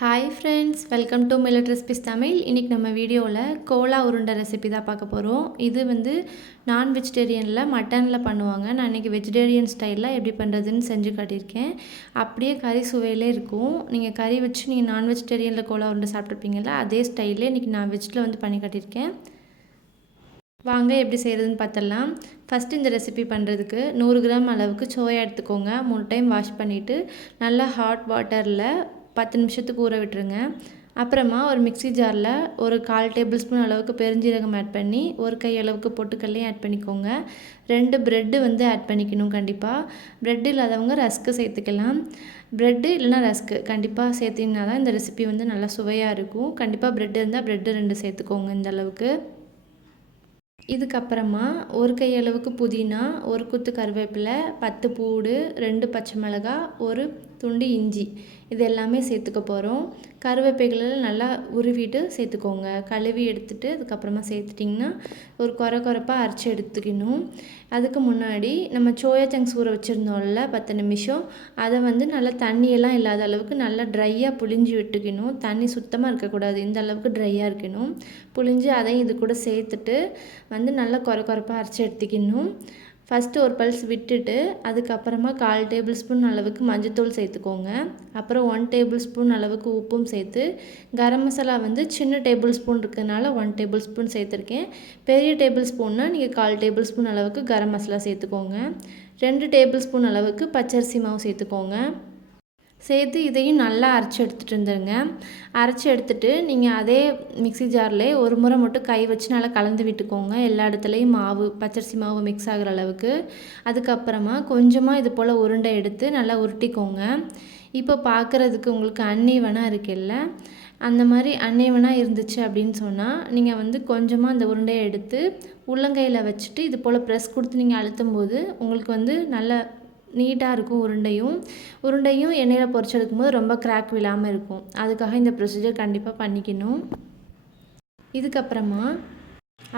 Hi friends welcome to millet recipes Tamil இன்றைக்கி நம்ம வீடியோவில் கோலா உருண்டை ரெசிபி தான் பார்க்க போகிறோம் இது வந்து நான் வெஜிடேரியனில் மட்டனில் பண்ணுவாங்க. நான் இன்றைக்கி வெஜிடேரியன் ஸ்டைலில் எப்படி பண்ணுறதுன்னு செஞ்சு காட்டியிருக்கேன். அப்படியே கறி சுவையிலே இருக்கும். நீங்கள் கறி வச்சு நீங்கள் நான் வெஜிடேரியனில் கோலா உருண்டை சாப்பிட்ருப்பீங்களா அதே ஸ்டைலே இன்றைக்கி நான் வெஜ்ஜில் வந்து பண்ணி காட்டியிருக்கேன். வாங்க எப்படி செய்கிறதுன்னு பார்த்துடலாம். ஃபஸ்ட்டு இந்த ரெசிபி பண்ணுறதுக்கு நூறு கிராம் அளவுக்கு சோயா எடுத்துக்கோங்க. மூணு டைம் வாஷ் பண்ணிவிட்டு நல்லா ஹாட் வாட்டரில் பத்து நிமிஷத்துக்கு ஊற விட்டுருங்க. அப்புறமா ஒரு மிக்சி ஜாரில் ஒரு கால் டேபிள் ஸ்பூன் அளவுக்கு பெருஞ்சீரகம் ஆட் பண்ணி ஒரு கை அளவுக்கு பொட்டுக்கல்லையும் ஆட் பண்ணிக்கோங்க. ரெண்டு ப்ரெட்டு வந்து ஆட் பண்ணிக்கணும் கண்டிப்பாக ப்ரெட் இல்லாதவங்க ரஸ்க்கு சேர்த்துக்கலாம். ப்ரெட்டு இல்லைனா ரஸ்க்கு கண்டிப்பாக சேர்த்திங்கன்னா தான் இந்த ரெசிபி வந்து நல்லா சுவையாக இருக்கும். கண்டிப்பாக ப்ரெட் இருந்தால் ப்ரெட்டு ரெண்டு சேர்த்துக்கோங்க இந்த அளவுக்கு. இதுக்கப்புறமா ஒரு கையளவுக்கு புதினா ஒரு குத்து கருவேப்பிலை பத்து பூடு ரெண்டு பச்சை மிளகா ஒரு துண்டு இஞ்சி இது எல்லாமே சேர்த்துக்க போகிறோம் கருவேப்பிலைகளில் நல்லா உருவிட்டு சேர்த்துக்கோங்க. கழுவி எடுத்துகிட்டு அதுக்கப்புறமா சேர்த்துட்டிங்கன்னா ஒரு குறை குறைப்பாக அரைச்சி எடுத்துக்கணும். அதுக்கு முன்னாடி நம்ம சோயா சங்க்ஸ் ஊற வச்சுருந்தோம்ல பத்து நிமிஷம். அதை வந்து நல்லா தண்ணியெல்லாம் இல்லாத அளவுக்கு நல்லா ட்ரையாக புளிஞ்சு விட்டுக்கணும். தண்ணி சுத்தமாக இருக்கக்கூடாது. இந்த அளவுக்கு ட்ரையாக இருக்கணும். புளிஞ்சு அதையும் இது கூட சேர்த்துட்டு வந்து நல்லா குறை குறைப்பாக அரைச்சி எடுத்துக்கணும். ஃபஸ்ட்டு ஒரு பல்ஸ் விட்டுட்டு அதுக்கப்புறமா கால் டேபிள் ஸ்பூன் அளவுக்கு மஞ்சத்தூள் சேர்த்துக்கோங்க. அப்புறம் ஒன் டேபிள் ஸ்பூன் அளவுக்கு உப்பும் சேர்த்து கரம் மசாலா வந்து சின்ன டேபிள் ஸ்பூன் இருக்கிறதுனால ஒன் டேபிள் ஸ்பூன் சேர்த்துருக்கேன். பெரிய டேபிள் ஸ்பூன்னால் நீங்கள் கால் டேபிள் ஸ்பூன் அளவுக்கு கரம் மசாலா சேர்த்துக்கோங்க. ரெண்டு டேபிள் ஸ்பூன் அளவுக்கு பச்சரிசி மாவு சேர்த்துக்கோங்க. சேர்த்து இதையும் நல்லா அரைச்சி எடுத்துகிட்டு வந்துடுங்க அரைச்சி எடுத்துகிட்டு நீங்கள் அதே மிக்சி ஜாரில் ஒரு முறை மட்டும் கை வச்சு நல்லா கலந்து விட்டுக்கோங்க. எல்லா இடத்துலையும் மாவு பச்சரிசி மாவு மிக்ஸ் ஆகிற அளவுக்கு. அதுக்கப்புறமா கொஞ்சமாக இது போல் உருண்டை எடுத்து நல்லா உருட்டிக்கோங்க. இப்போ பார்க்குறதுக்கு உங்களுக்கு அன்னீவனாக இருக்குல்ல அந்த மாதிரி அன்னீவனாக இருந்துச்சு அப்படின்னு சொன்னால் நீங்கள் வந்து கொஞ்சமாக அந்த உருண்டையை எடுத்து உள்ளங்கையில் வச்சுட்டு இது போல் ப்ரெஸ் கொடுத்து நீங்கள் அழுத்தும் போது உங்களுக்கு வந்து நல்ல நீட்டாக இருக்கும் உருண்டையும் உருண்டையும் எண்ணெயில் பொறிச்செடுக்கும் போது ரொம்ப கிராக் விழாமல் இருக்கும். அதுக்காக இந்த ப்ரொசீஜர் கண்டிப்பாக பண்ணிக்கணும். இதுக்கப்புறமா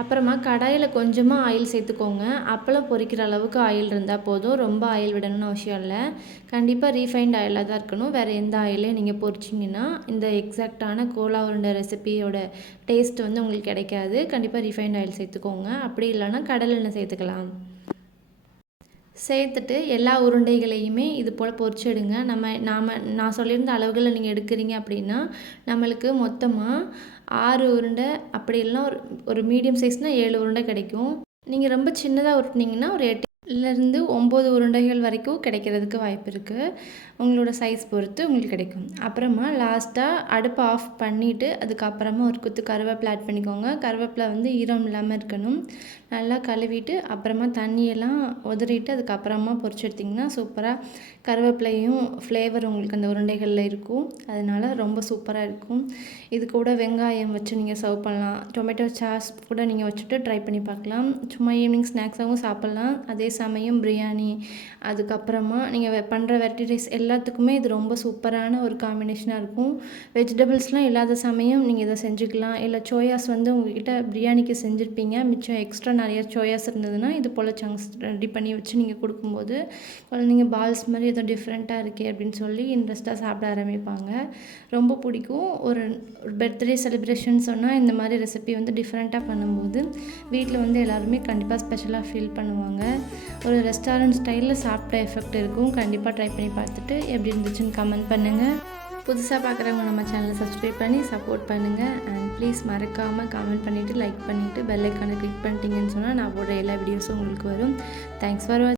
அப்புறமா கடாயில் கொஞ்சமாக ஆயில் சேர்த்துக்கோங்க. அப்பளம் பொரிக்கிற அளவுக்கு ஆயில் இருந்தால் போதும். ரொம்ப ஆயில் விடணும்னு அவசியம் இல்லை. கண்டிப்பாக ரீஃபைண்ட் ஆயிலாக தான் இருக்கணும். வேறு எந்த ஆயிலையும் நீங்கள் பொரிச்சிங்கன்னா இந்த எக்ஸாக்டான கோலா உருண்டை ரெசிபியோட டேஸ்ட் வந்து உங்களுக்கு கிடைக்காது. கண்டிப்பாக ரீஃபைண்ட் ஆயில் சேர்த்துக்கோங்க. அப்படி இல்லைன்னா கடலெண்ணெய் சேர்த்துக்கலாம். சேர்த்துட்டு எல்லா உருண்டைகளையுமே இது போல் பொறிச்சிடுங்க நம்ம நாம் நான் சொல்லியிருந்த அளவுகளில் நீங்கள் எடுக்கிறீங்க அப்படின்னா நம்மளுக்கு மொத்தமாக ஆறு உருண்டை அப்படி இல்லைன்னா ஒரு ஒரு மீடியம் சைஸ்னால் ஏழு உருண்டை கிடைக்கும். நீங்கள் ரொம்ப சின்னதாக உருட்டினீங்கன்னா ஒரு எட்டு இருந்து ஒம்பது உருண்டைகள் வரைக்கும் கிடைக்கிறதுக்கு வாய்ப்பு இருக்குது உங்களோட சைஸ் பொறுத்து உங்களுக்கு கிடைக்கும். அப்புறமா லாஸ்ட்டாக அடுப்பை ஆஃப் பண்ணிவிட்டு அதுக்கப்புறமா ஒரு குத்து கருவேப்பிலை ஆட் பண்ணிக்கோங்க. கருவேப்பிலை வந்து ஈரம் இல்லாமல் இருக்கணும். நல்லா கழுவிட்டு அப்புறமா தண்ணியெல்லாம் உதறிட்டு அதுக்கப்புறமா பொறிச்சு எடுத்திங்கன்னா சூப்பராக கருவேப்பிலையும் ஃப்ளேவர் உங்களுக்கு அந்த உருண்டைகளில் இருக்கும். அதனால் ரொம்ப சூப்பராக இருக்கும். இது கூட வெங்காயம் வச்சு நீங்கள் சர்வ் பண்ணலாம். டொமேட்டோ சாஸ் கூட நீங்கள் வச்சுட்டு ட்ரை பண்ணி பார்க்கலாம். சும்மா ஈவினிங் ஸ்நாக்ஸாகவும் சாப்பிட்லாம். அதே சமயம் பிரியாணி அதுக்கப்புறமா நீங்கள் பண்ணுற வெரைட்டி ரைஸ் எல்லாத்துக்குமே இது ரொம்ப சூப்பரான ஒரு காம்பினேஷனாக இருக்கும். வெஜிடபிள்ஸ்லாம் இல்லாத சமயம் நீங்கள் இதை செஞ்சுக்கலாம். இல்லை சோயாஸ் வந்து உங்ககிட்ட பிரியாணிக்கு செஞ்சுருப்பீங்க. மிச்சம் எக்ஸ்ட்ரா நிறைய சோயாஸ் இருந்ததுன்னா இது போல் சங்ஸ் ரெடி பண்ணி வச்சு நீங்கள் கொடுக்கும்போது குழந்தைங்க பால்ஸ் மாதிரி ஏதோ டிஃப்ரெண்ட்டாக இருக்கே அப்படின்னு சொல்லி இன்ட்ரெஸ்ட்டாக சாப்பிட ஆரம்பிப்பாங்க. ரொம்ப பிடிக்கும். ஒரு பர்த்டே செலிப்ரேஷன் சொன்னால் இந்த மாதிரி ரெசிபி வந்து டிஃப்ரெண்ட்டாக பண்ணும்போது வீட்டில் வந்து எல்லாருமே கண்டிப்பாக ஸ்பெஷலாக ஃபீல் பண்ணுவாங்க. ஒரு ரெஸ்டாரண்ட் ஸ்டைலில் சாப்பிட்ட எஃபெக்ட் இருக்கும். கண்டிப்பாக ட்ரை பண்ணி பார்த்துட்டு எப்படி இருந்துச்சுன்னு கமெண்ட் பண்ணுங்கள் புதுசாக பார்க்குறவங்க நம்ம சேனலை சப்ஸ்கிரைப் பண்ணி சப்போர்ட் பண்ணுங்கள் அண்ட் ப்ளீஸ் மறக்காமல் கமெண்ட் பண்ணிவிட்டு லைக் பண்ணிவிட்டு பெல்லைக்கான கிளிக் பண்ணிட்டீங்கன்னு சொன்னால் நான் போடுற எல்லா வீடியோஸும் உங்களுக்கு வரும். Thanks for